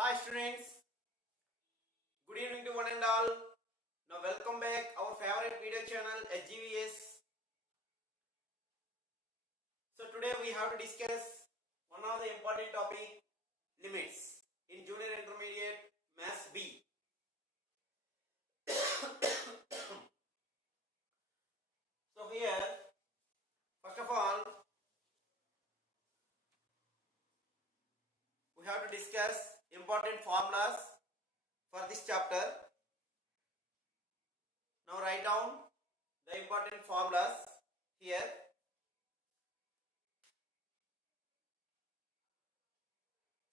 Hi students, good evening to one and all. Now welcome back our favorite video channel HGVS. So today we have to discuss one of the important topic, limits in junior intermediate maths B. So here first of all we have to discuss important formulas for this chapter. Now write down the important formulas here.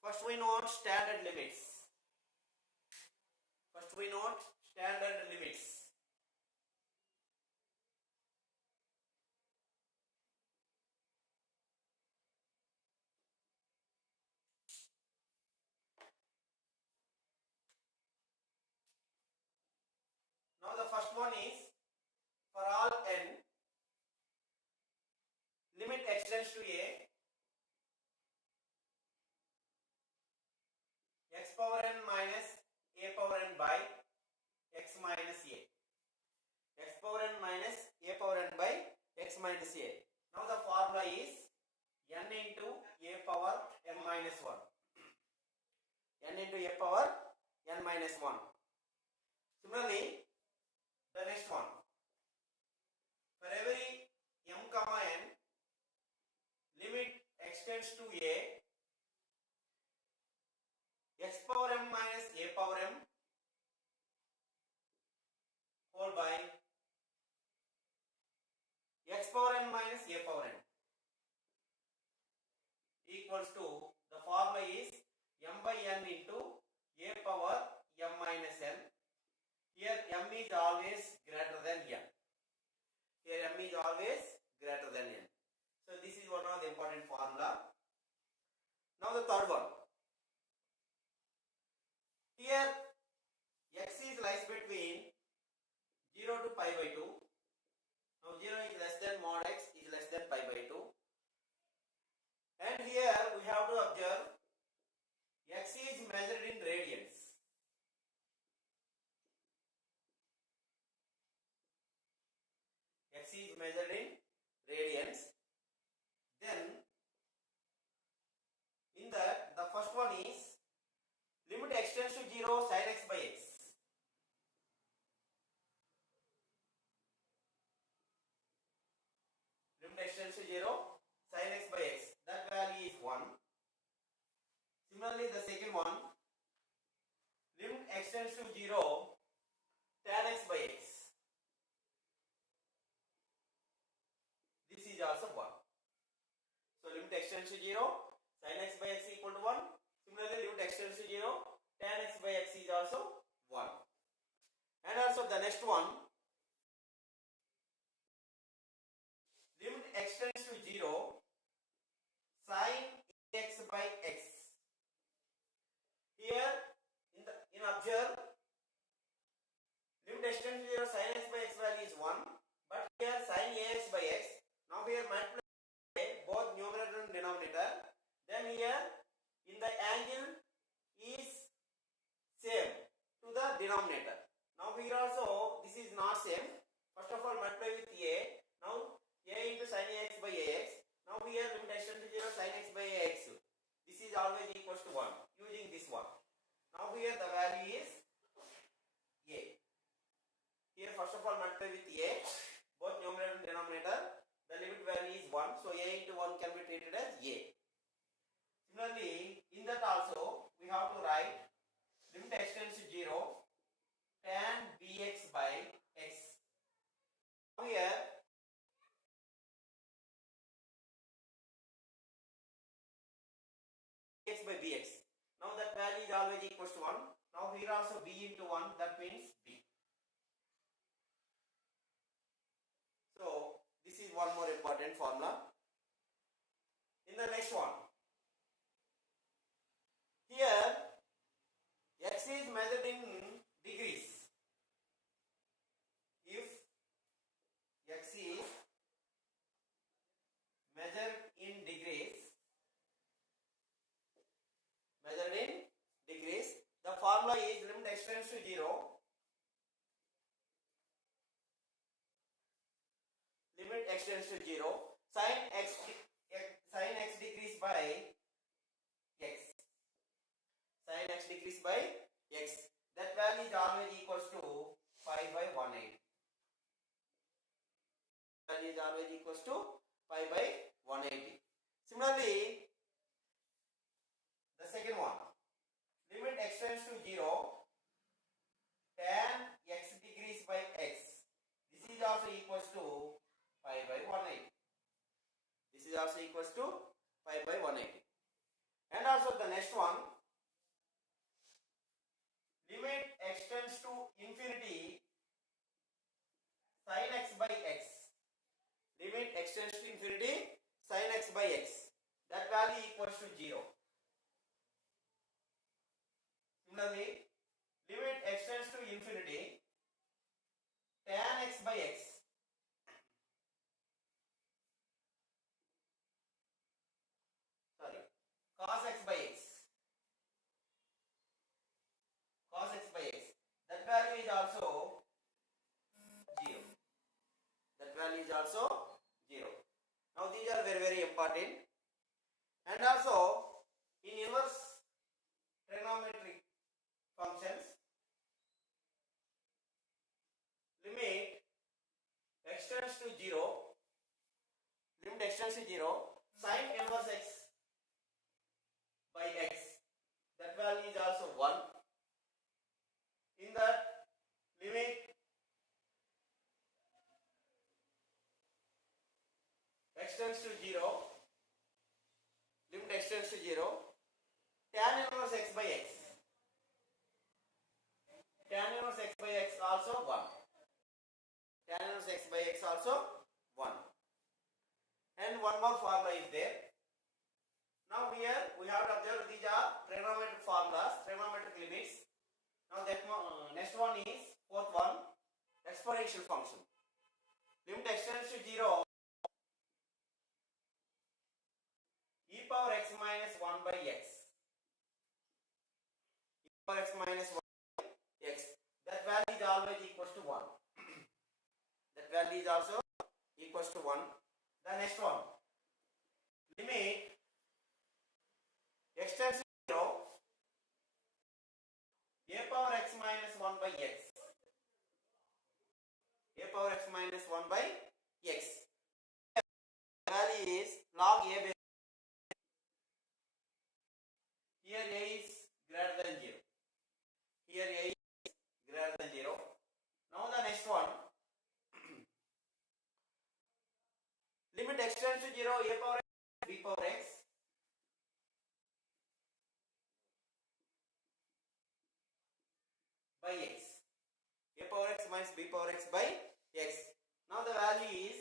First we note standard limits. Now the first one is for all n, limit extends to a, x power n minus a power n by x minus a. X power n minus a power n by x minus a. Now the formula is n into a power n minus 1. n into a power n minus 1. Similarly, the next one. For every m comma n, limit extends to a, x power m minus a power m whole by x power n minus a power n equals to, the formula is m by n into a power m minus n. Here m is always greater than n. Here m is always greater than n. So this is one of the important formula. Now the third one. Here x is lies between 0 to pi by 2. Now 0 is less than mod x is less than pi by 2. And here we have to observe x is measured in radians. X is measured in radians. Then in that, the first one is limit extends to 0 sin x by x. Limit extends to 0 sin x by x. That value is 1. Similarly, the second one, limit extends to 0 tan x by x. This is also 1. So limit extends to 0 sin x by x equal to 1. Similarly, limit extends to 0 tan x by x is also 1. And also the next one, limit extends to 0 sin x by x. Here in observe, limit extends to 0 sin x by x value is 1, but here sin ax by x. Now here multiply both numerator and denominator. Then here in the angle is same to the denominator. Now here also this is not same. First of all multiply with a. Now a into sin ax by ax. Now here limit extends to 0 sin x by ax. This is always equals to 1 using this one. Now here the value is a. Here first of all multiply with a, both numerator and denominator. The limit value is 1. So a into 1 can be treated as a. Similarly, in that also we have to write limit extends to 0 tan bx by x. Now here x by bx. Now that value is always equals to 1. Now here also b into 1, that means b. So this is one more important formula. In the next one, here x is measured in degrees. If x is measured in degrees, is limit x tends to 0. Limit x tends to 0. Sin x decrease by x. Sin x decrease by x. That value is always equals to pi by 180. Value is always equals to pi by 180. Similarly, the second one, limit x tends to 0, tan x decrease by x. This is also equals to pi by 180. This is also equals to pi by 180. And also the next one, limit x tends to infinity, sin x by x. Limit x tends to infinity, sin x by x. That value equals to 0. Similarly, limit x tends to infinity, tan x by x. Sorry, cos x by x. Cos x by x. That value is also 0. That value is also 0. Now these are very, very important. And also in inverse trigonometric functions, limit x tends to 0, limit x tends to 0, sin inverse x by x. That value is also 1. In that limit x tends to 0, limit x tends to 0, tan inverse x by x. Tan inverse x by x also 1. Tan inverse x by x also 1. And one more formula is there. Now here we have to observe these are trigonometric formulas, trigonometric limits. Now that next one is fourth one, exponential function. Limit x tends to 0, e power x minus 1 by x. E power x minus 1 by x. That value is always equals to 1. That value is also equals to 1. The next one, limit x tends to 0, a power x minus 1 by x. A power x minus 1 by x. The value is log a by. Here a is greater than 0. Here a is greater than 0. Now the next one, limit x tends to 0, a power x, b power x. By x. A power x minus b power x by x. Now the value is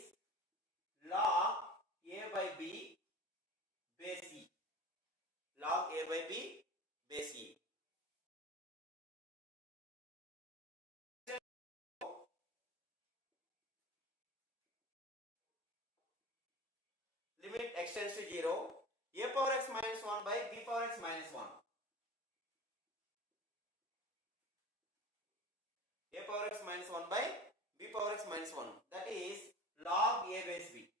log a by b base e. Log a by b base e. Limit x tends to 0, a power x minus 1 by b power x minus 1. A power x minus 1 by b power x minus 1. That is log a base b.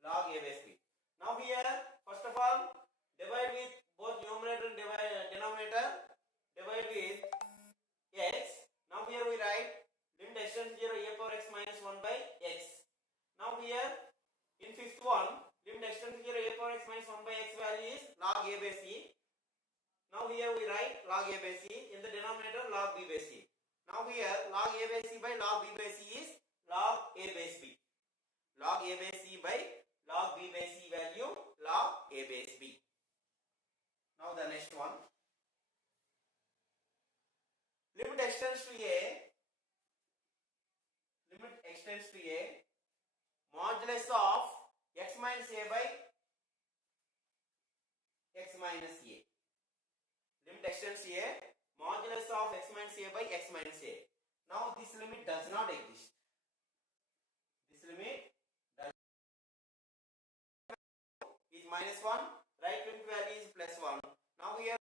Log a base b. Now here, first of all, divide with both numerator and denominator. Divide with x. Now here we write limit x tends to 0, a power x minus 1 by x. Now here, in fifth one, limit x tends to 0, a power x minus 1 by x value is log a base e. Now here we write log a base e, in the denominator log b base e. Now here log a base e by log b base e is log a base b. Log a base e by log b base e value log a base b. Now the next one, limit x tends to a, limit x tends to a, modulus of x minus a by x minus a. Limit x tends to a, modulus of x minus a by x minus a. Now this limit does not exist. This limit is minus 1, right limit value is plus 1. Now here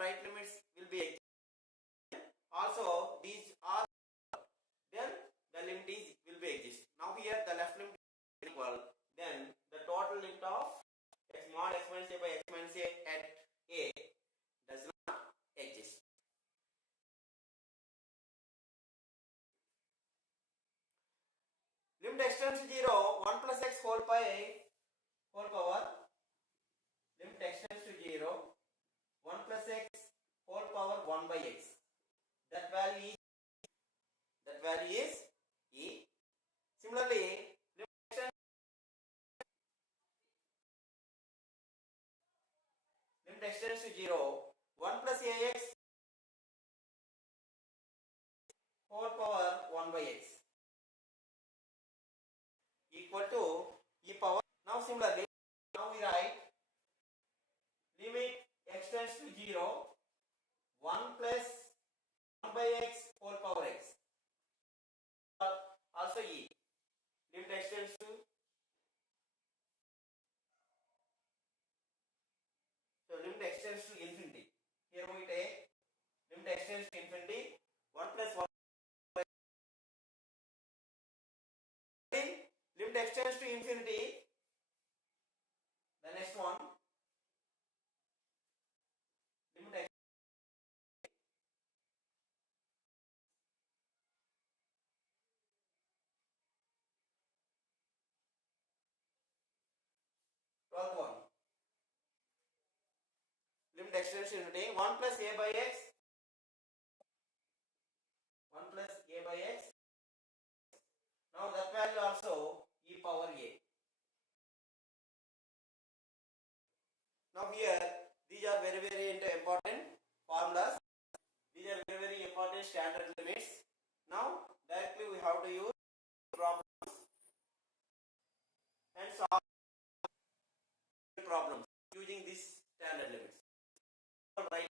right limits will be also these are, then the limit is will be exist. Now here the left limit is equal, then the total limit of x mod x minus a by x minus a at a does not exist. Limit extends to 0, 1 plus x whole power, limit extends to 0, 1 plus x whole power 1 by x. That value is e. Similarly, limit extends to 0, 1 plus ax whole power 1 by x equal to e power. Now similarly, now we write limit extends to 0, 1 plus 1 by x whole power x. Also e. Limit extends to, so limit extends to infinity. Here we take limit extends to infinity, 1 plus 1. Limit extends to infinity. The next one, limit 12th one. Limit extends to infinity, 1 plus a by x, 1 plus a by x. Now that value also e power a. Now here these are very important formulas. These are very important standard limits. Now directly we have to use problems and solve problems using these standard limits. Right.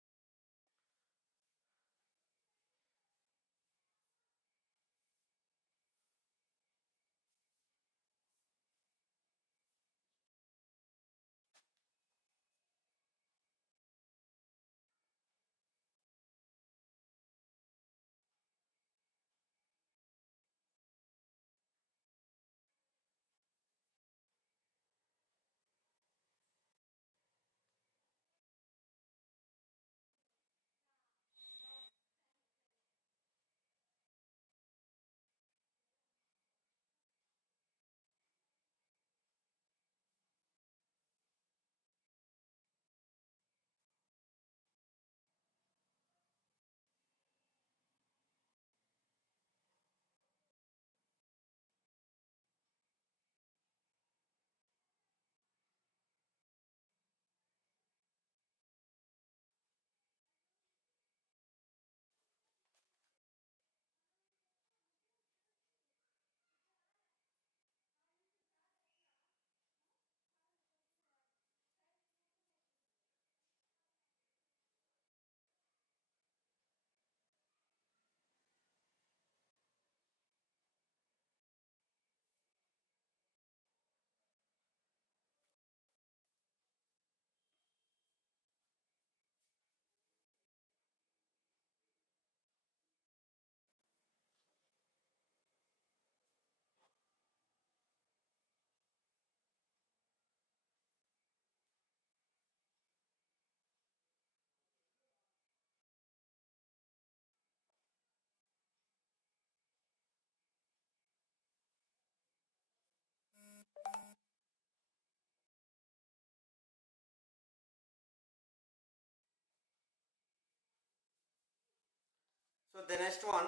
So the next one,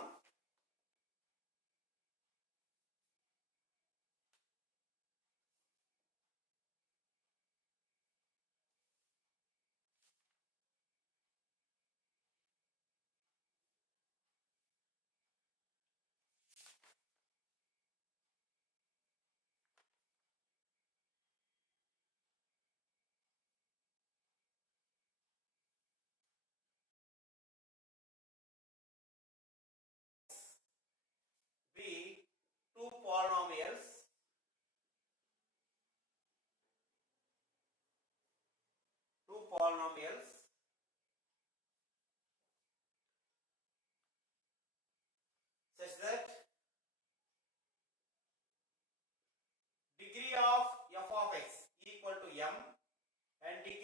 be two polynomials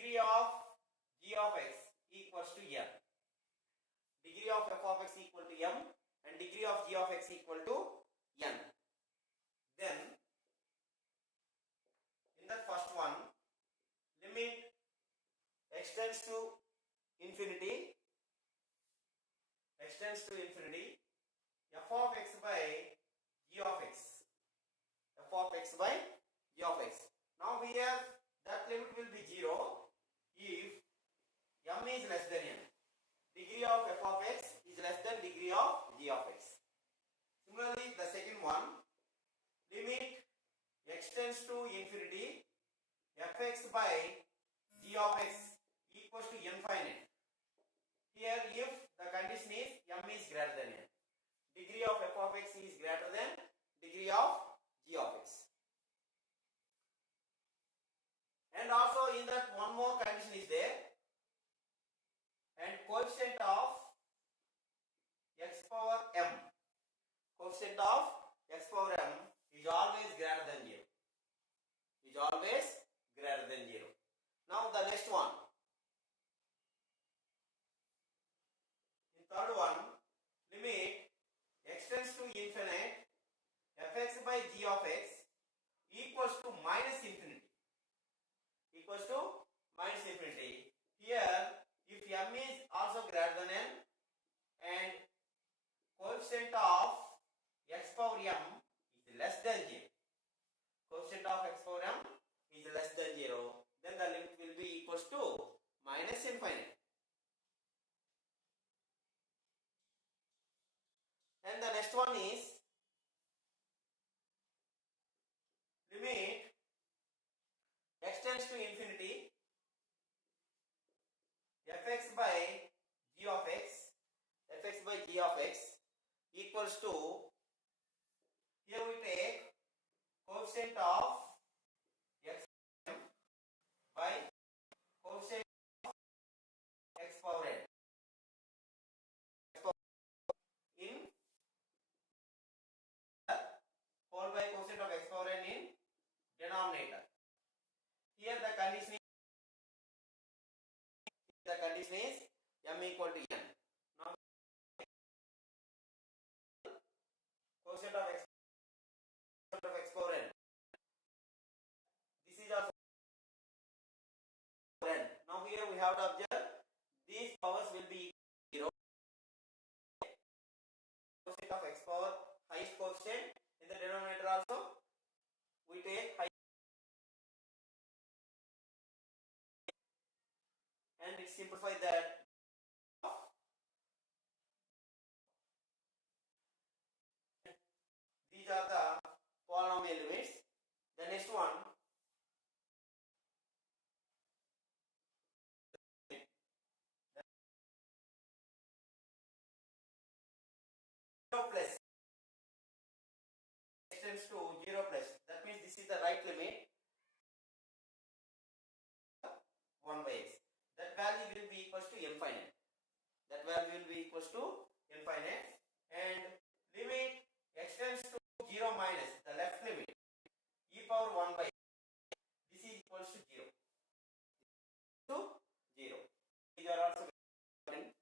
degree of g of x equals to m. Degree of f of x equal to m and degree of g of x equal to n. Then in the first one, limit x tends to infinity, f of x by g of x, f of x by g of x. Now here that limit will be 0 if m is less than n. Degree of f of x is less than degree of g of x. Similarly, the second one, limit x tends to infinity, fx by g of x equals to infinite. Here if the condition is m is greater than n. Degree of f of x is greater than degree of g of x. And also in that one more condition is there, and coefficient of x power m, coefficient of x power m is always greater than 0. Is always greater than 0. Now the next one. In third one, limit x tends to infinite, fx by g of x equals to minus infinity. Equals to minus infinity. Here, if m is also greater than n and coefficient of x power m is less than 0, coefficient of x power m is less than 0, then the limit will be equals to minus infinite. And the next one is limit x tends to infinity, fx by g of x, equals to, here we take coefficient of x by coefficient of x power n in whole by coefficient of x power n in denominator. Here the condition is m equal to n. Now coefficient of x power n. This is also n. Now here we have to observe these powers will be 0. Coefficient of x power highest coefficient in the denominator also we take high, and it simplifies that. These are the polynomial limits. The next one, plus extends to 0 plus. That means this is the right limit. 1 by x. That value will be equals to infinite. That value will be equals to infinite. And limit extends to 0 minus the left limit, e power 1 by x. This is equals to 0. To 0. These are also important.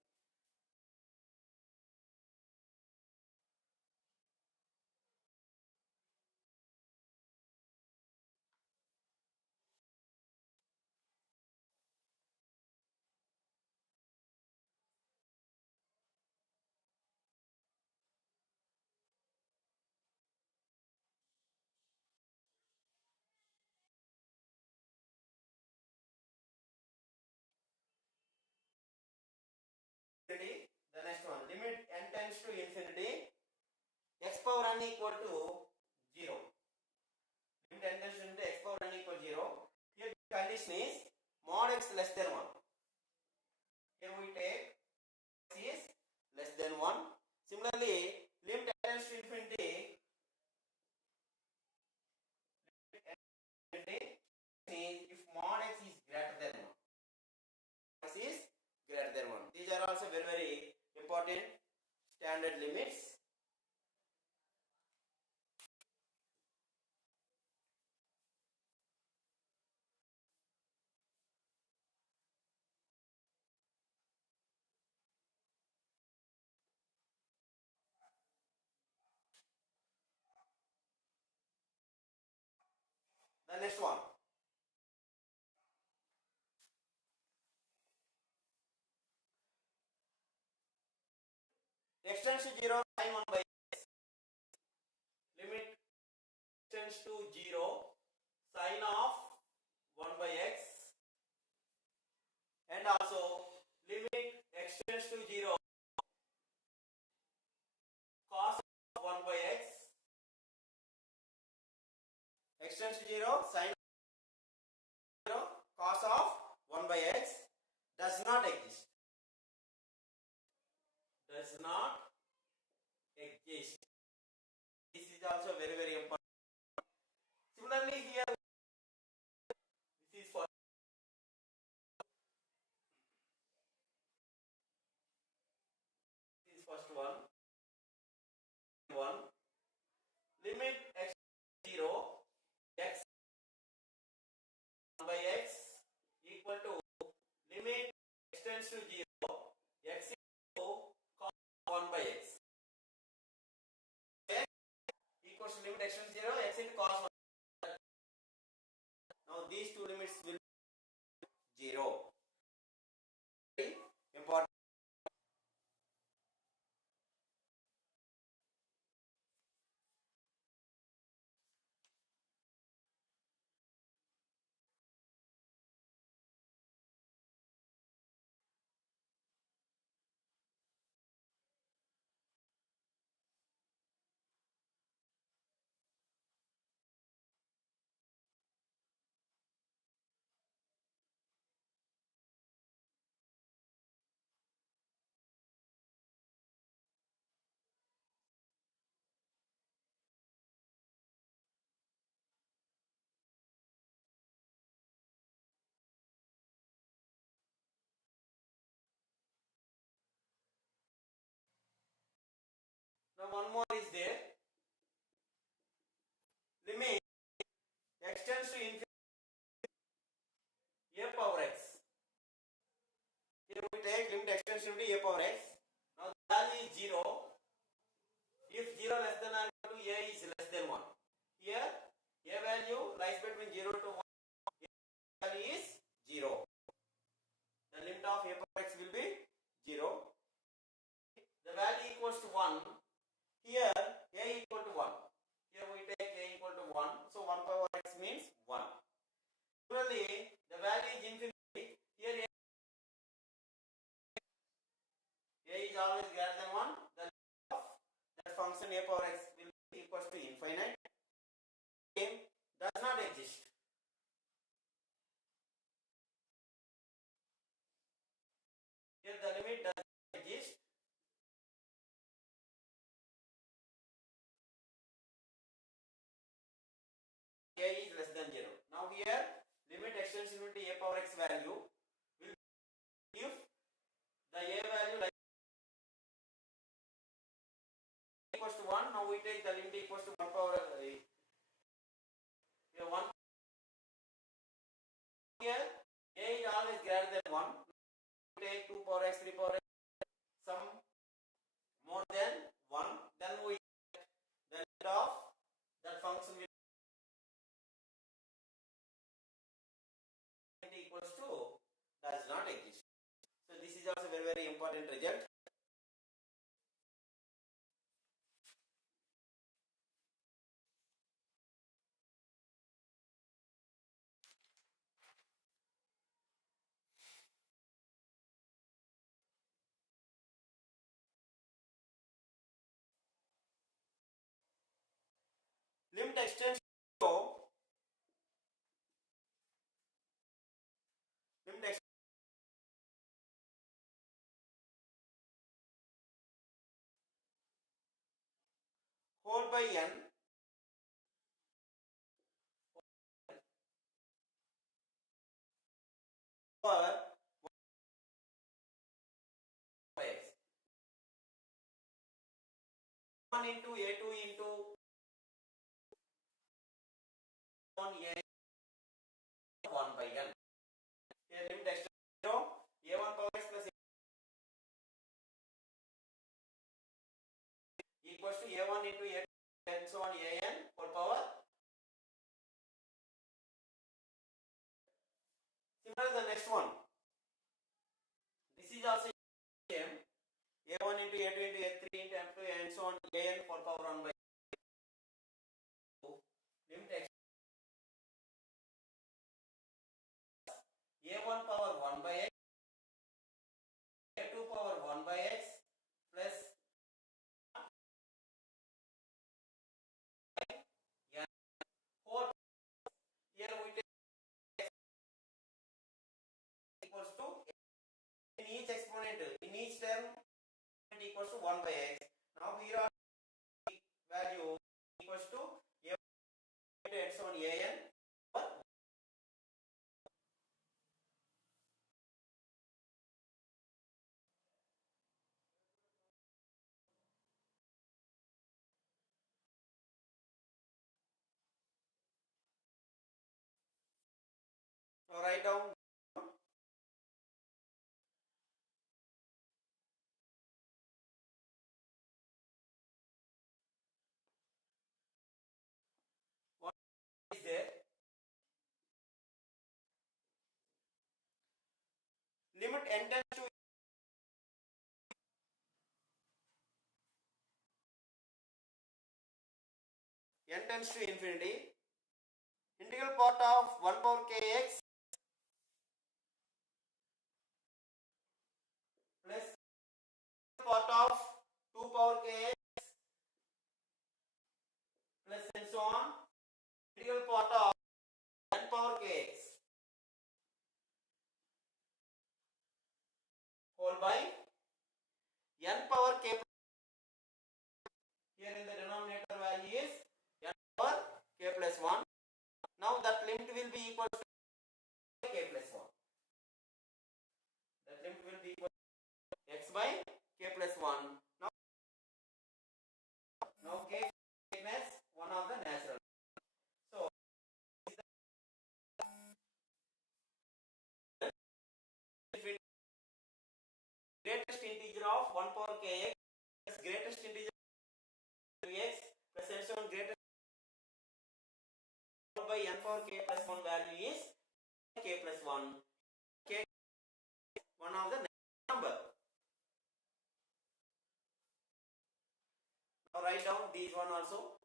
The next one, limit n tends to infinity, x power n equal to 0. Limit n tends to infinity, x power n equal to 0. Here the condition is mod x less than 1. Here we take x is less than 1. Similarly, limit n tends to infinity, is if mod x is greater than 1. X is greater than 1. These are also very, very important standard limits. The next one. Extends to 0, sin 1 by x. Limit extends to 0, sin of 1 by x. And also limit extends to 0, cos of 1 by x. Extends to 0, sin 0, cos of 1 by x does not exist. Does not exist. This is also very, very important. Similarly, here, this is for this first one. Limit x 0, x 1 by x equal to limit extends to 0, x into cos 1 by x. X equals to limit extends to 0, x into cos 1. Now these two limits will be 0. Very important. Now one more is there. Limit extends to infinity a power x. Here we take limit extends to a power x. Now the value is 0. If 0 less than or equal to a is less than 1. Here a value lies between 0 to 1. A value is 0. The limit of a power x will be 0. The value equals to 1. Here a equal to 1. Here we take a equal to 1. So 1 power x means 1. Similarly, the value is infinity. Here a is always greater than 1. The limit of that function a power x will be equals to infinite. Does not exist. Here the limit does not exist. A is less than 0. Now here limit extends to a power x value will if the a value like equals to 1. Now we take the limit equals to 1 power here 1. Here a is always greater than 1. We take 2 power x, 3 power x, some more than 1. Then we the limit of that function will equals to does not exist. So this is also very, very important result. Limit extends to limit extends 4 by n power x 1 into a2 into 1 a 1 by n. Here limit extends to a1 power x plus equals to a1 into a2 and so on an whole power Similar the next one. This is also same. A1 into A2 into A3 into M2 and so on. An for power 1 by 2. Limit x A1 power 1 by x, A2 power 1 by x plus n whole. Here we take x equals to in each exponent, in each term equals to 1 by x. Now here are value equals to A and so on an. Now write down what is there. Limit n tends to infinity. Integral part of 1 power kx plus part of 2 power kx plus and so on. Integral part of n power kx whole by n power k. Here in the denominator value is n power k plus 1. Now that limit will be equal to k plus 1. That limit will be equal to x by k plus 1. Now k is one of the natural. So greatest integer of 1 power kx plus greatest integer of x plus and so on greatest by n power k plus 1 value is k plus 1. K is one of the number. Now write down these one also.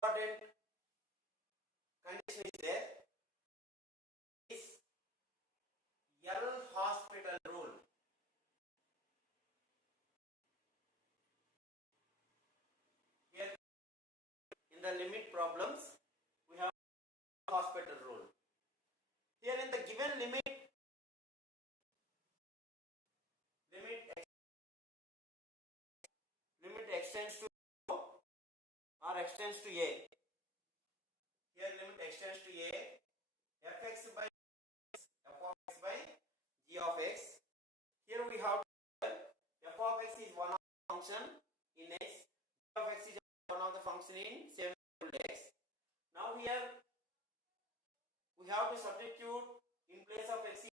important condition is there is L'Hospital rule. Here in the limit problems we have L'Hospital rule. Here in the given limit extends to or extends to a. Here limit extends to a, fx by f of x by g of x. Here we have f of x is one of the function in x, g of x is one of the function in same x. Now here we have to substitute in place of x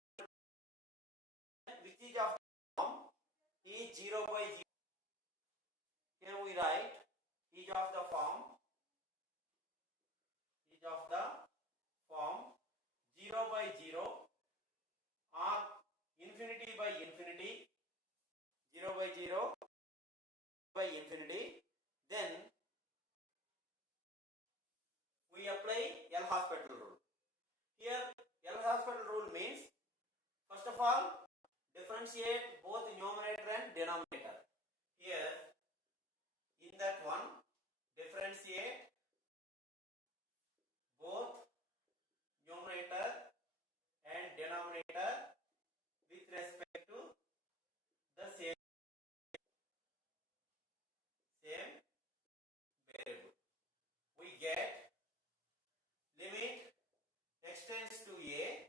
which is of the form is 0 by 0. Here we write is of the form 0 by 0 or infinity by infinity, 0 by 0 by infinity. Then we apply L'Hospital rule. Here L'Hospital rule means, first of all, differentiate both numerator and denominator. Here in that one, differentiate both numerator and denominator with respect to the same variable. We get limit extends to a.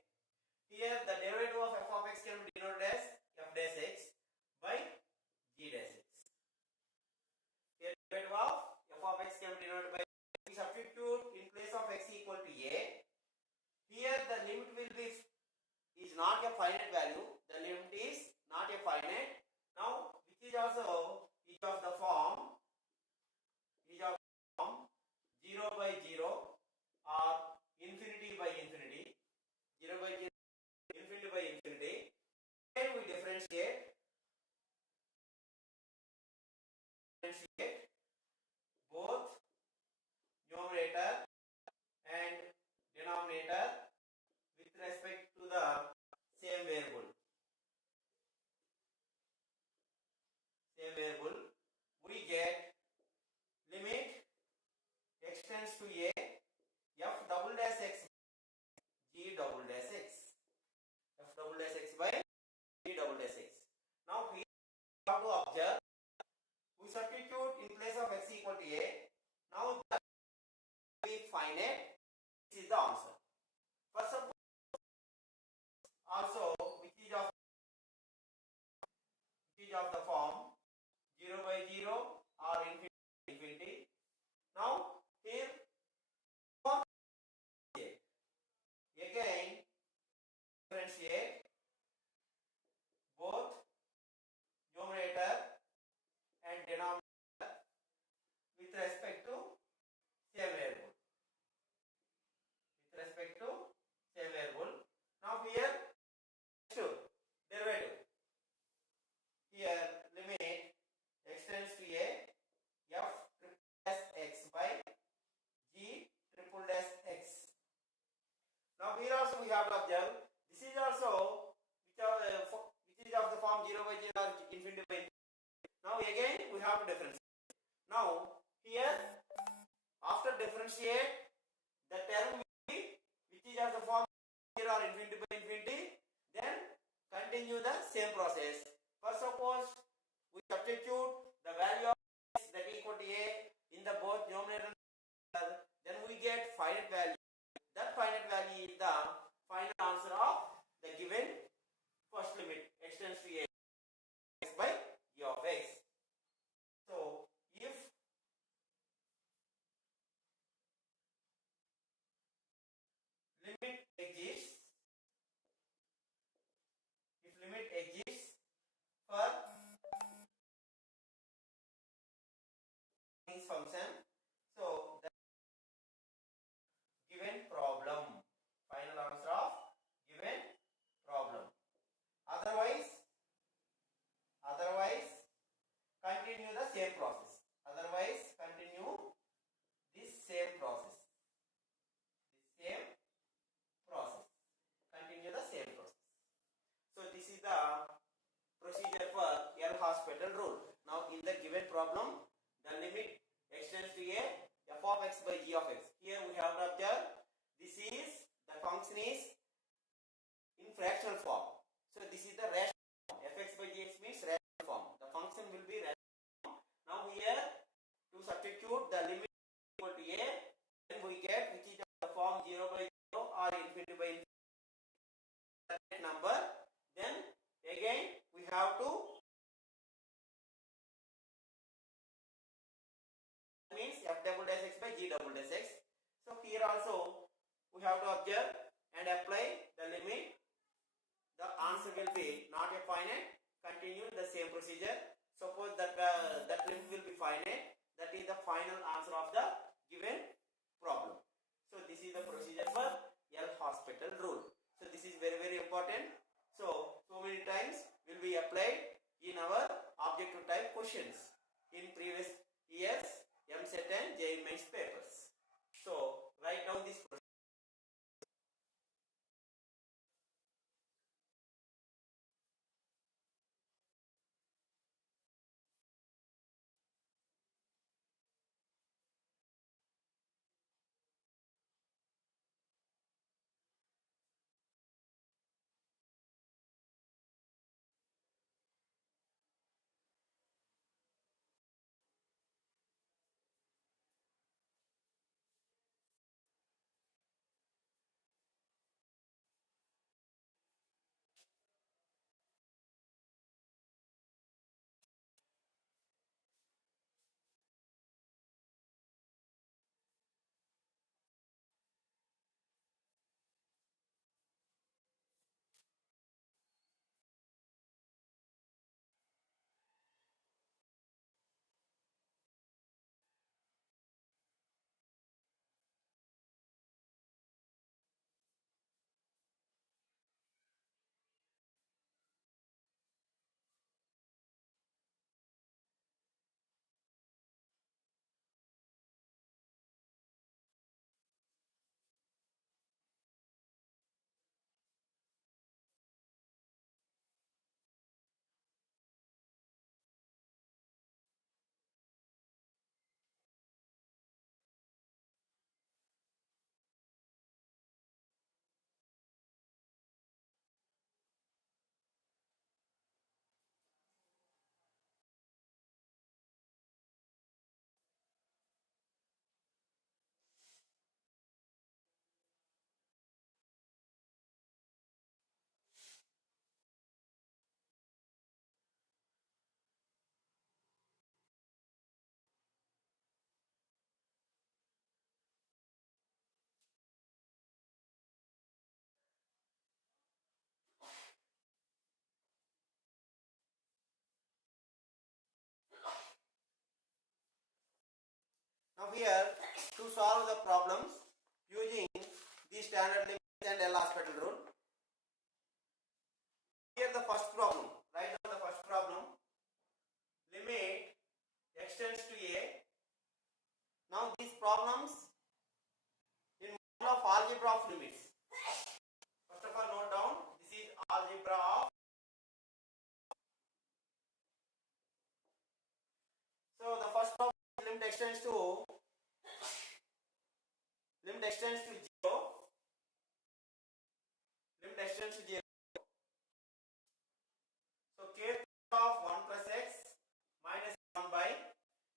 Here the derivative of f of x can be denoted as f dash x by g dash x. Here derivative of f of x can be denoted by, we substitute in place of x equal to a. Here the limit will be is not a finite value. The limit is not a finite. Now which is also is of the form 0 by 0 or infinity by infinity, 0 by 0, infinity by infinity. Then we differentiate both numerator and denominator with respect to the same variable. We get limit extends to a, f double dash x g double dash x, f double dash x by g double dash x. Now we have to observe, we substitute in place of x equal to a. Now that will be finite. This is the answer. First of all, also which is of the form 0 by 0 or infinity. Now here again differentiate both numerator and denominator with respect to same variable. Now here derivative. Here limit extends to a, f triple dash x by g triple dash x. Now here also we have to observe, this is also which is of the form 0 by 0 or infinity by infinity. Now again we have to differentiate. Now here after differentiate, the term will be which is of the form 0 or infinity by infinity. Then continue the same process. First suppose we substitute the value of x that equal to a in the both numerator and denominator, then we get finite value. That finite value is the final answer of the given first limit extends to a x by g of x. So if limit exists for this function, so the given problem, final answer of given problem. Otherwise continue the same process. hospital rule. Now in the given problem, the limit extends to a f of x by g of x. Here we have to observe this is the function is in fractional form. So this is the rational form. Fx by gx means rational form. The function will be rational form. Now here to substitute the limit equal to a, then we get which is the form 0 by 0 or infinity by infinity number. Then again we have to means f double dash x by g double dash x. So here also we have to observe and apply the limit. The answer will be not a finite. Continue the same procedure. Suppose that that limit will be finite. That is the final answer of the given problem. So this is the procedure for L hospital rule. So this is very important. So many times will be applied in our objective type questions in previous years Eamcet and JEE Mains papers. So write down this procedure. Now here to solve the problems using the standard limits and L hospital rule. Here the first problem. Write down the first problem. Limit extends to a. Now these problems in model of algebra of limits. First of all note down this is algebra of. So the first problem limit extends to 0. Limit extends to 0. So k of 1 plus x minus 1 by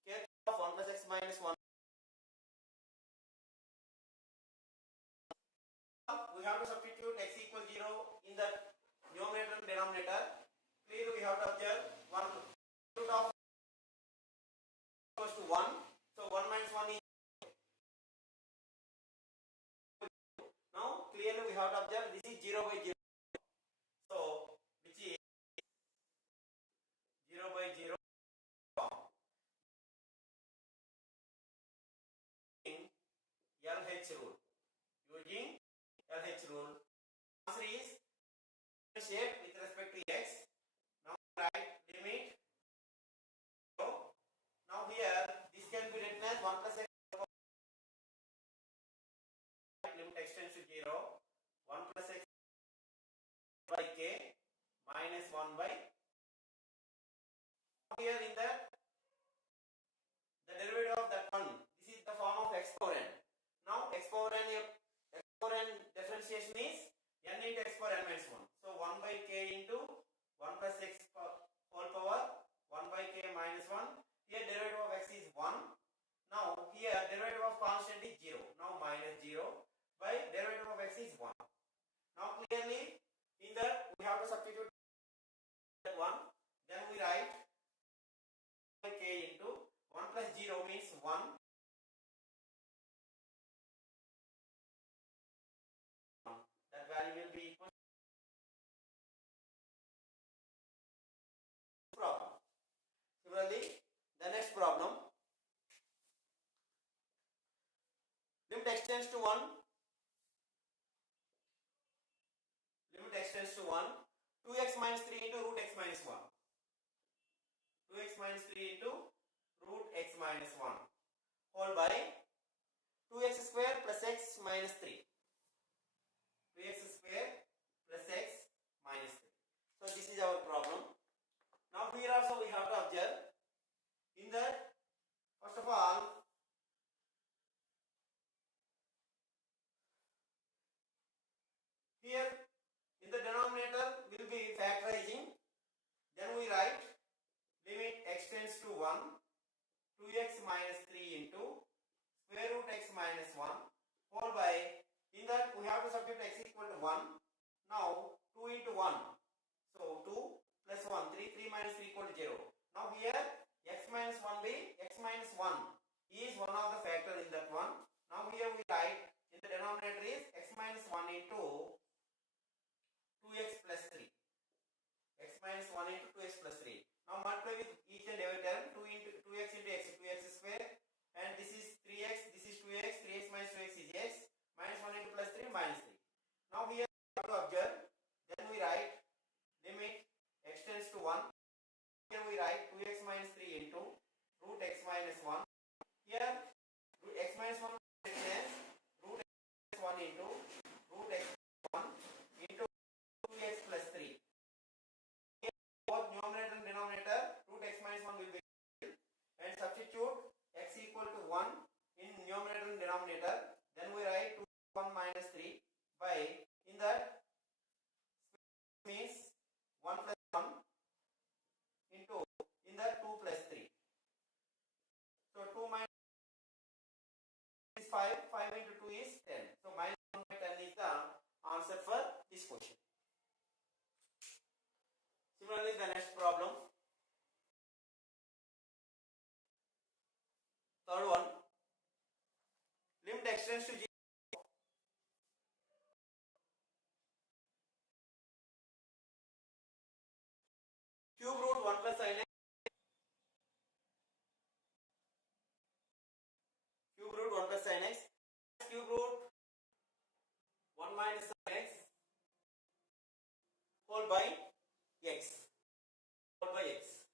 k of 1 plus x minus 1. We have to substitute x equal 0 in the numerator and denominator. Clearly we have to observe 1 root of equals to 1. So 1 minus 1 is. Now clearly we have to observe this is 0 by 0. So which is 0 by 0 form. LH rule. Using LH rule. Answer is differentiate with respect to x. Now write limit. Now here this can be written as 1 plus x. Limit extends to 0. 1 plus x by k minus 1 by here in the derivative of that one, this is the form of x power n. Now x power n differentiation is n into x power n minus 1. So 1 by k into 1 plus x whole power 1 by k minus 1. Here derivative of x is 1. Now here derivative of constant is 0. Now minus 0 by derivative of x is 1. Now clearly in that we have to substitute that 1. Then we write by k into 1 plus 0 means 1. That value will be equal to problem. Similarly, the next problem, limit x tends to 1. Limit x tends to 1. 2x minus 3 into root x minus 1. 2x minus 3 into root x minus 1 whole by 2x square plus x minus 3. 2x square plus x minus 3. So this is our problem. Now here also we have to observe in that, first of all, here in the denominator will be factorizing. Then we write limit x tends to 1, 2x minus 3 into square root x minus 1 whole by, in that we have to substitute x equal to 1. Now 2 into 1. So 2 plus 1, 3, 3 minus 3 equal to 0. Now here x minus 1 by x minus 1 is one of the factor in that one. Now here we write in the denominator is x minus 1 into 2x plus 3. X minus 1 into 2x plus 3. Now multiply with each and every term. 2x into x, 2x square, and this is 3x, this is 2x, 3x minus 2x is x, minus 1 into plus 3 minus 3. Now here we have to observe, then we write limit x tends to 1. Here we write 2x minus 3 into root x minus 1. Here root x minus 1 is root x 1 into root x 1 into 2x plus 3. Here both numerator and denominator, root x minus 1 will be, and substitute x equal to 1 in numerator and denominator. Then we write 2 1 minus 3 by, in that means 1 plus 1 into, in that 2 plus 3. So 2 minus is 5, 5 into 2 is 10. So minus 1 by 10 is the answer for this question. Similarly, the next problem, third one, limit x tends to 0. Cube root 1 plus sin x. Cube root 1 plus sin x. Cube root 1 minus sin x whole by x. Whole by x.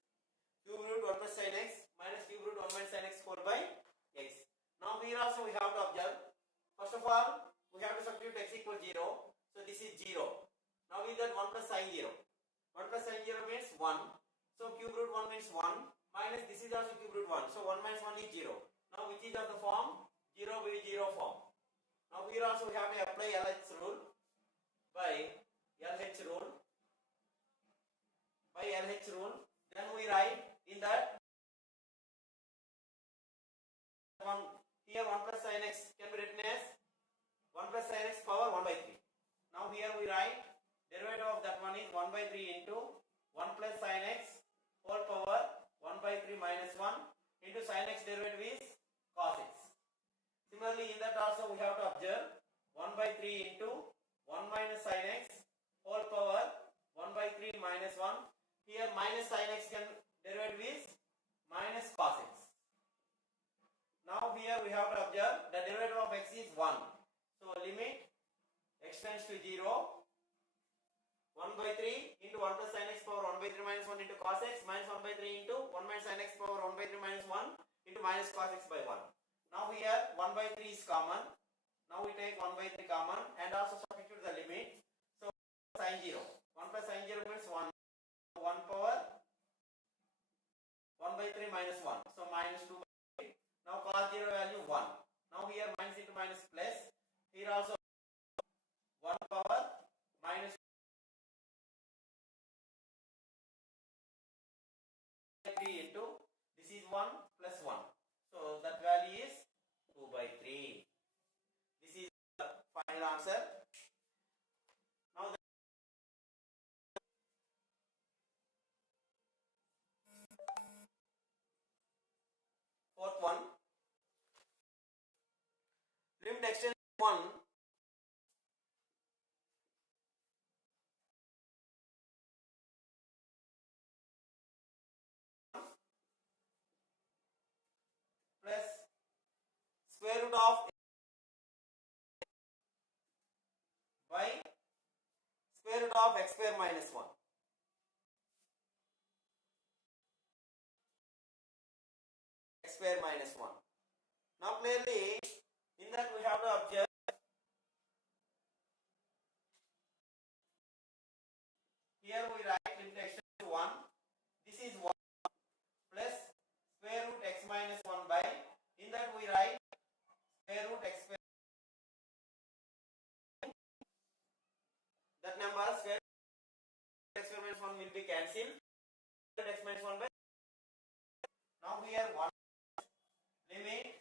Cube root 1 plus sin x minus cube root 1 minus sin x whole by x. Now here also we have to observe. First of all, we have to substitute x equal 0. So this is 0. Now with that 1 plus sin 0. 1 plus sin 0 means 1. So cube root 1 means 1. Minus this is also cube root 1. So 1 minus 1 is 0. Now which is of the form? 0 by 0 form. Now here also we have to apply LH rule. By LH rule. By LH rule. Then we write in that one, here 1 plus sin x can be written as 1 plus sin x power 1 by 3. Now here we write derivative of that one is 1 by 3 into 1 plus sin x whole power 1 by 3 minus 1 into sin x derivative is cos x. Similarly, in that also we have to observe 1 by 3 into 1 minus sin x whole power 1 by 3 minus 1. Here minus sin x can derivative is minus cos x. Now here we have to observe the derivative of x is 1. So limit x tends to 0. 1 by 3 into 1 plus sin x power 1 by 3 minus 1 into cos x minus 1 by 3 into 1 minus sin x power 1 by 3 minus 1 into minus cos x by 1. Now here 1 by 3 is common. Now we take 1 by 3 common and also substitute the limit. So sin 0. 1 plus sin 0 means 1. 1 power by 3 minus 1. So minus 2 by 3. Now cos 0 value 1. Now here minus into minus plus. Here also 1 power minus 3 into this is 1 plus 1. So that value is 2 by 3. This is the final answer. Now the fourth one, limit extension 1 plus square root of by square root of x square minus 1. X square minus 1. Now clearly in that we have to observe here we write limit extension 1. This is 1 plus square root x minus 1 by, in that we write square root x square. That number square root x square minus 1 will be cancelled. X minus 1 by. Now here 1 limit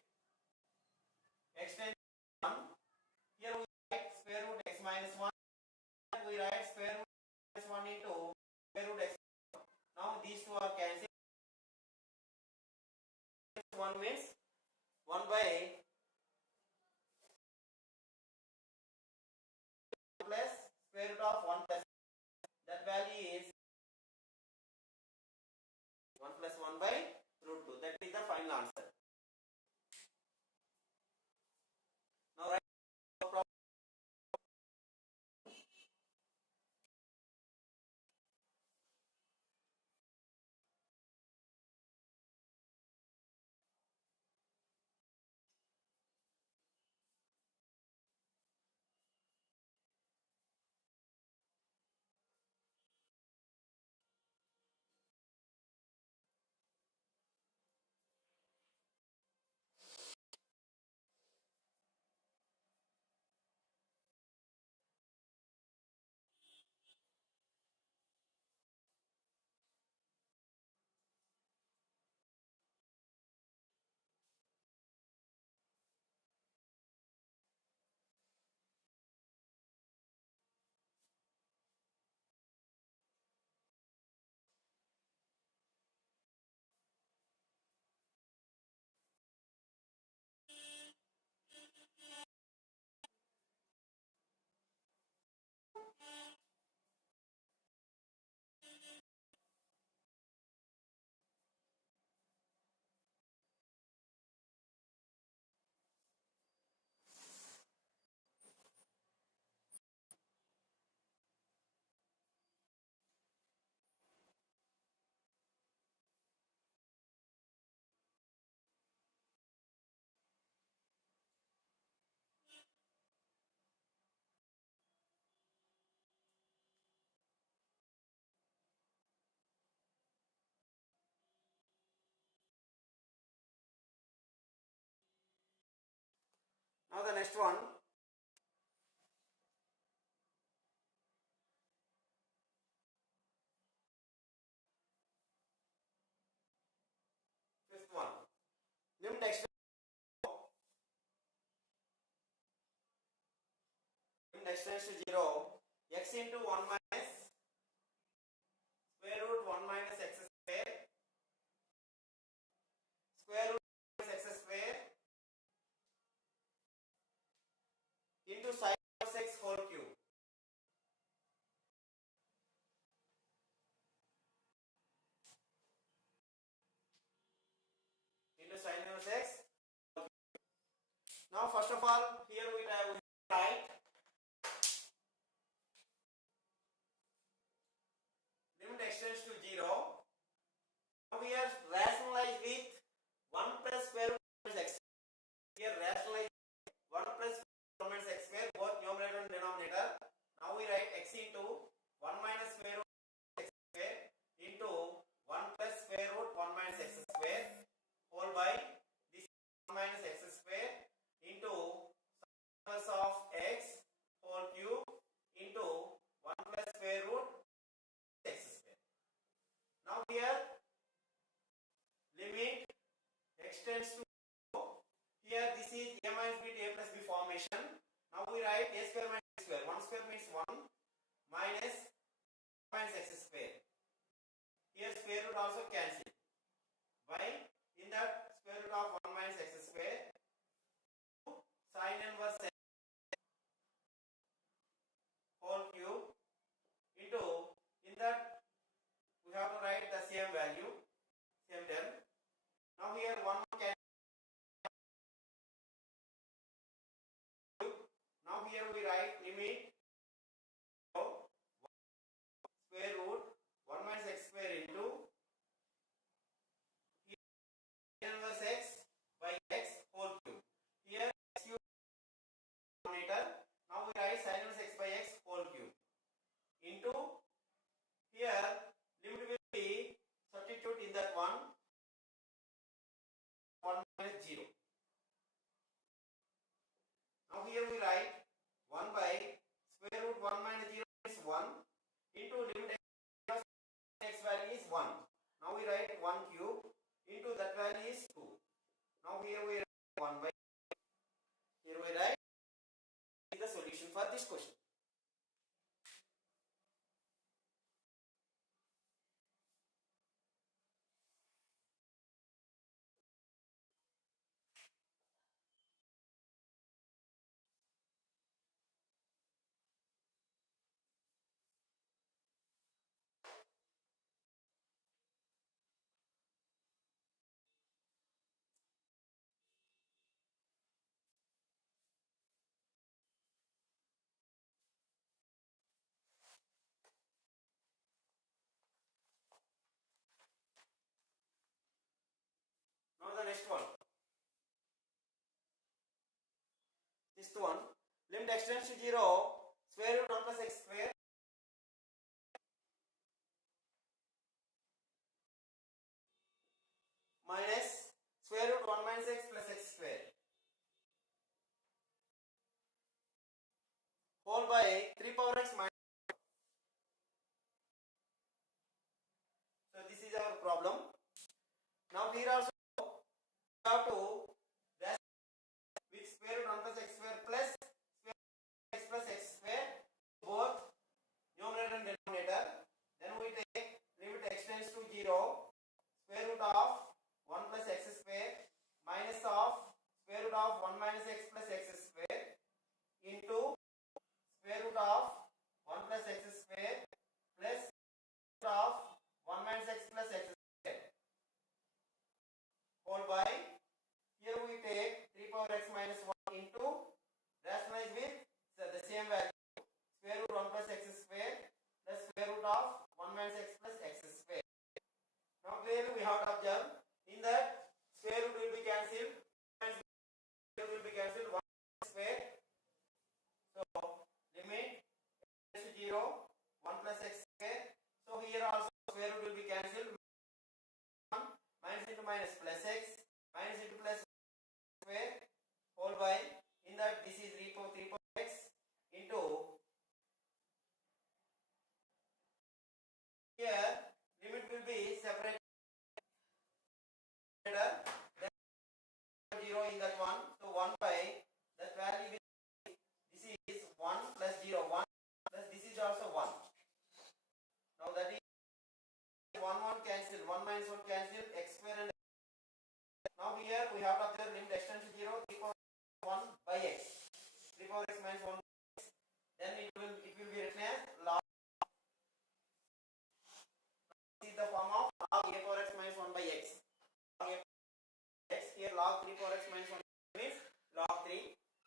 extension 1. Here we write square root x minus 1. We write square root minus 1 into square root x. Now these two are cancelled. 1 means 1 by plus square root of 1 plus. That value is 1 plus 1 by root 2. That is the final answer. Now write the problem. Now the next one. Fifth one. Limit extension to 0 x into 1 minus square root 1 minus x square square root minus x square into sin of x whole cube into sin of x. Now first of all here we write limit extends to 0. Now we are rationalized with 1 plus square root minus x. Here rationalize 1 plus square root minus x square both numerator and denominator. Now we write x into 1 minus square root x square into 1 plus square root 1 minus x square extends to 0. Here this is a minus b to a plus b formation. Now we write a square minus b square. 1 square means 1 minus x square. Here square root also cancel. Why? In that square root of 1 minus x square, sin inverse x whole cube into, in that we have to write the same value, same term. Now here 1 can. Now here we write limit square root 1 minus x square into sin inverse x by x whole cube. Here x cube denominator. Now we write sin inverse x by x whole cube into, here limit will be substitute in that 1 minus 0. Now here we write 1 by square root 1 minus 0 is 1 into limit x value is 1. Now we write 1 cube into that value is 2. Now here we write 1 by, here we write the solution for this question. Now the next one. This one. Limit extends to 0. Square root 1 plus x square minus square root 1 minus x plus x square whole by 3 power x minus. So this is our problem. Now here also we have to dash with square root 1 plus x square plus square x plus x square both numerator and denominator. Then we take limit extends to 0. Square root of 1 plus x square minus of square root of 1 minus x plus x square into square root of 1 plus x square plus root of 1 minus x plus x square whole by, here we take 3 power x minus 1 into, rationalize with the same value, square root 1 plus x square plus square root of 1 minus x plus x square. Now clearly we have to observe, in that square root will be cancelled, square root will be cancelled, 1 square. So limit x to 0, 1 plus x square. So here also square root will be cancelled, 1 minus into minus plus x minus into plus square whole by, in that this is 3 power x into, here limit will be separated, then 0 in that one. So 1 by that value will be, this is 1 plus 0, 1 plus this is also 1. Now that is 1 cancel, 1 minus 1 cancel, x square and now here we have to observe limit extends to 0, 3 power 1 by x, 3 power x minus 1 by x. Then it will be written as log. This is the form of log a power x minus 1 by x. Log a x, here log 3 power x minus 1 means log 3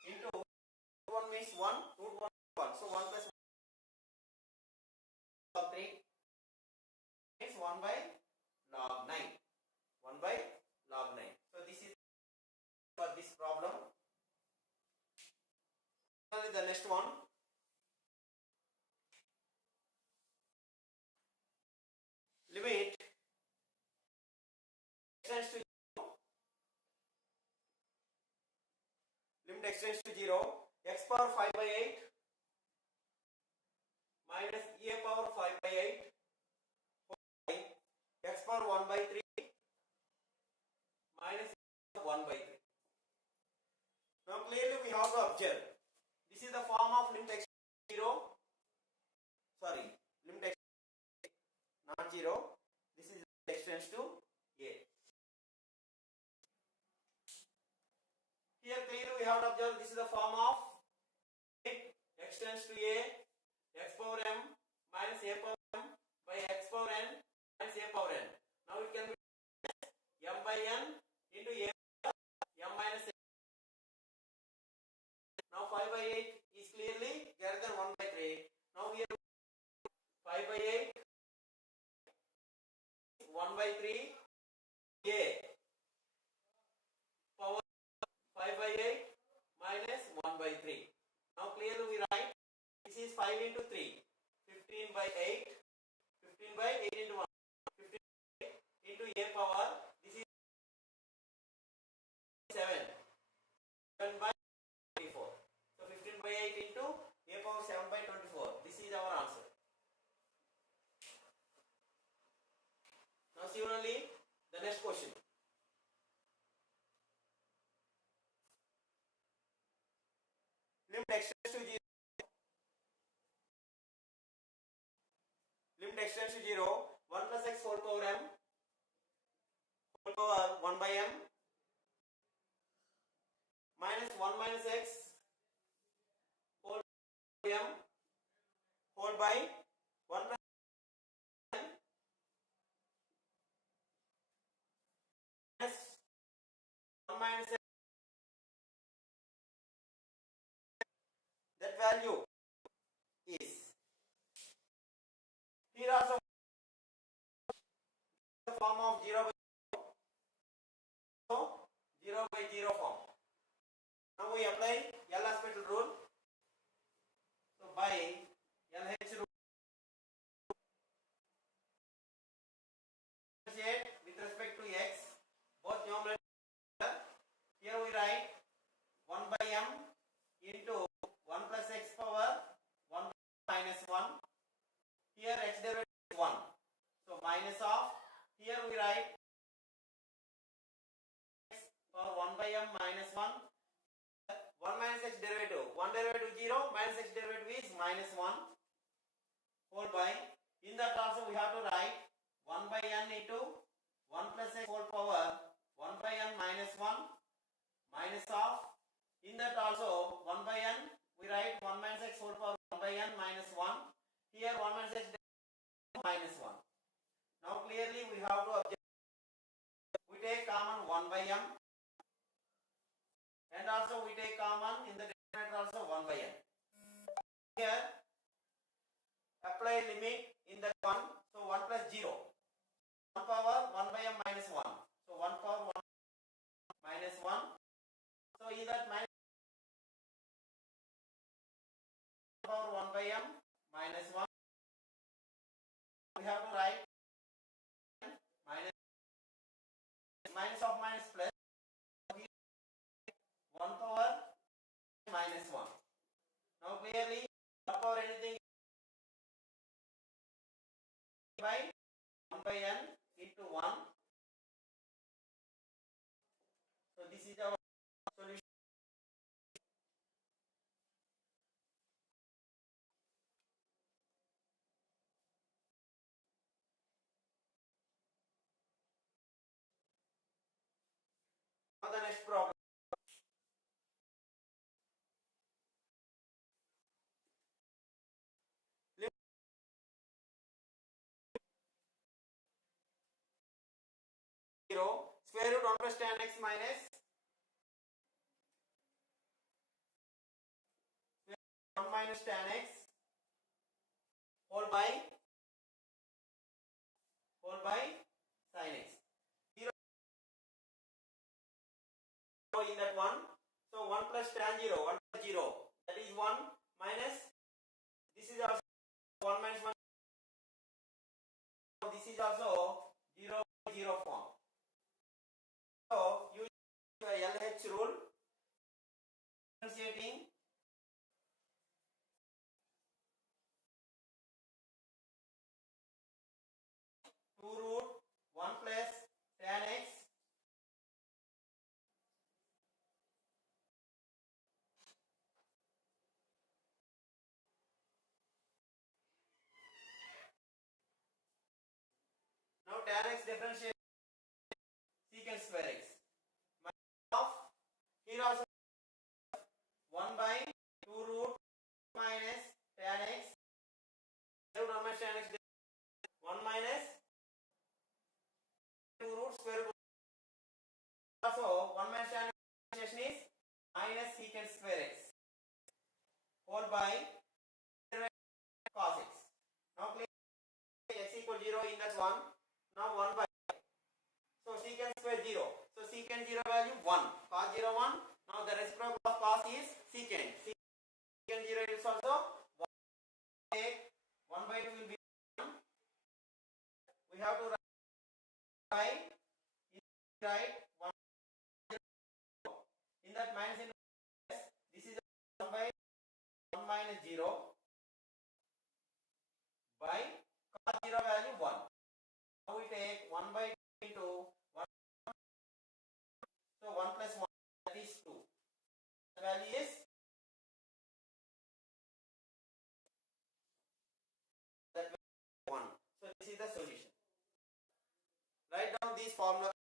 into 1 means 1, root 1 1. So 1 plus log 3 means 1 by log 9. 1 by log 9. So this is for this problem. The next one. Limit extends to 0. Limit extends to 0. X power 5 by 8 minus a power 5 by 8 x power 1 by 3 minus 1 by 3. Now clearly we have to observe. This is the form of limit x 0. Sorry, limit x not 0. This is x tends to a. Here clearly we have to observe this is the form of x tends to a, x power m minus a power m by x power n minus a power n. Now it can be m by n into a m minus n. Now 5 by 8 is clearly greater than 1 by 3. Now here 5 by 8 1 by 3 a power 5 by 8 minus 1 by 3. Now clearly we write this is 5 into 3, 15 by 8, 15 by 8 into 1, 15 into a power, this is 7, 7 by 24. So 15 by 8 into a power 7 by 24. This is our answer. Now similarly, the next question. Limit x tends to 0. Limit x tends to 0. 1 plus x whole power m whole power 1 by m minus 1 minus x whole by m whole by 1 plus m minus 1 minus x. That value is here also the form of 0 by 0, 0 by 0 form. Now we apply L hospital rule. So by LH rule with respect to x, both numerator. Here we write 1 by m into 1 plus x power 1 minus 1. Here x derivative is 1. So minus of, here we write x power 1 by m minus 1. 1 minus x derivative. 1 derivative 0 minus x derivative is minus 1 whole by. In that also we have to write 1 by n into 1 plus x whole power 1 by n minus 1 minus of. In that also 1 by n we write 1 minus x whole power 1 by n minus 1. Here 1 minus x minus 1. Now clearly we have to observe. We take common 1 by m and also we take common in the denominator also 1 by n. Here apply limit in that 1. So 1 plus 0. 1 power 1 by m minus 1. So 1 power 1 minus 1. So in that minus power 1 by m minus 1. We have to write minus of minus plus 1 power minus 1. Now clearly 1 power anything by 1 by n into 1. So this is our solution. Now the next problem. Square root 1 plus tan x minus 1 minus tan x whole by sin x. 0 in that one. So 1 plus tan 0, 1 plus 0. That is 1 minus. This is also 1 minus 1. This is also 0 by 0 form. So use the LH rule. Differentiating 2 root 1 plus tan x Now tan x differentiate secant square x. Of here also 1 by 2 root minus tan x. 1 minus tan x. 1 minus 2 root square root. Also 1 minus tan x is minus secant square x whole by cos x. Now place x equal 0 in that one. Now 1 by. So secant square 0. So secant 0 value 1. Cos 0 1. Now the reciprocal of cos is secant. Secant 0 is also 1. 1 by 2 will be 1. We have to write 1 in that minus in this is 1 by 1 minus 0 by cos 0 value 1. Now we take 1 by 2 into 1. So 1 plus 1 that is 2. The value is that value 1. So this is the solution. Write down these formula.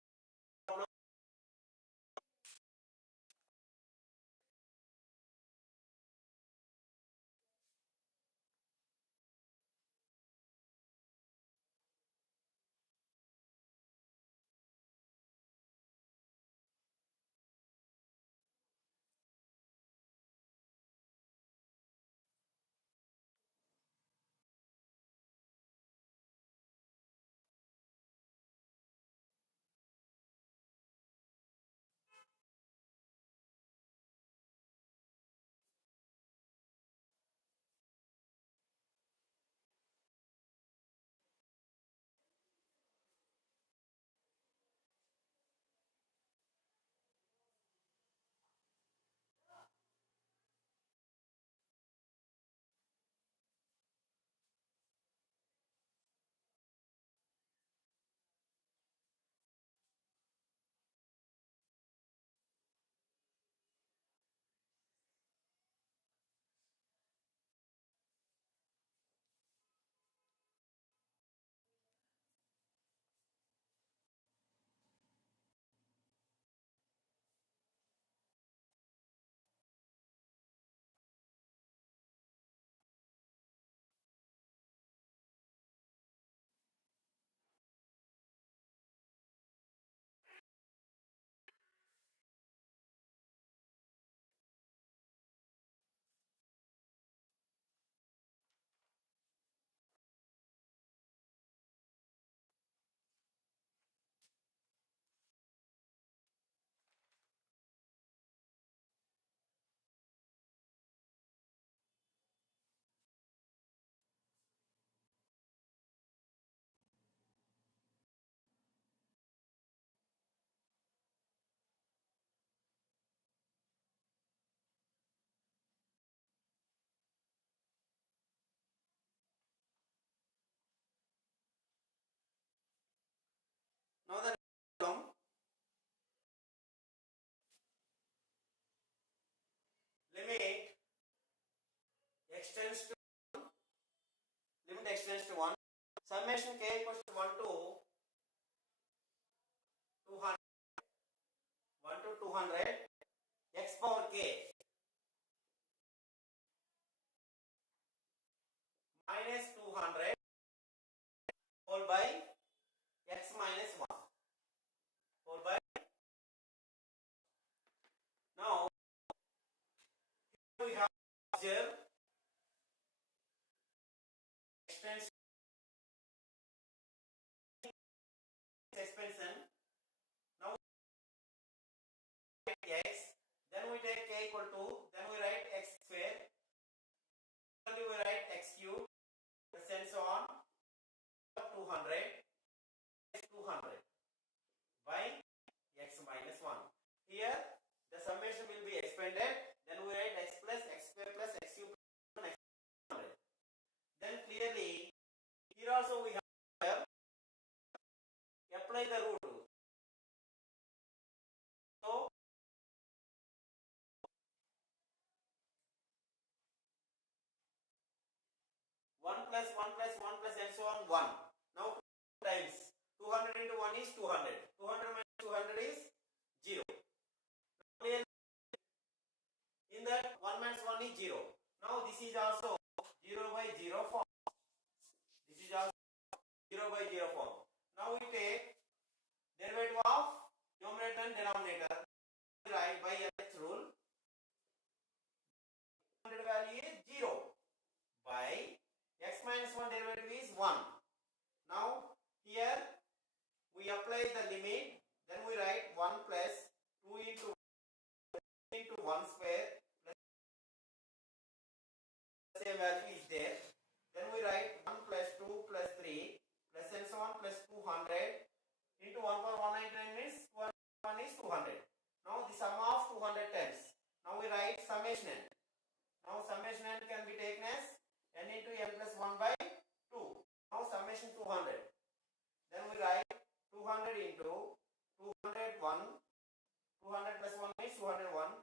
Now the problem, limit extends to limit extends to 1. Summation k equals to 1 to 200. 1 to 200 x power k minus 200 whole by x minus 1 whole by. Now we have observe extends expansion. Now we take x, then we take k equal to, then we write x square, then we write x cube, and so on. 200 is 200 by x minus 1. Here the summation will be expanded, then we write x plus x square plus x cube plus x 100. Then clearly here also we have apply the rule. So 1 plus 1 plus 1 plus and so on 1. Now 2 times 200 into 1 is 200. 200 minus 200 is 0. In that 1 minus 1 is 0. Now this is also 0 by 0 form. This is also 0 by 0 form. Now we take derivative of numerator and denominator. Right, by LH rule. 100 value is 0 by x minus 1 derivative is 1. Now here we apply the limit, then we write 1 plus 2 into 1 square plus the same value is there. Then we write 1 plus 2 plus 3 plus and so on plus 200 into 1 power 199 means 1 is 200. Now the sum of 200 times. Now we write summation n. Now summation n can be taken as n into n plus 1 by 2. Now summation 200. Then we write 200 into 201. 200 plus 1 is 201.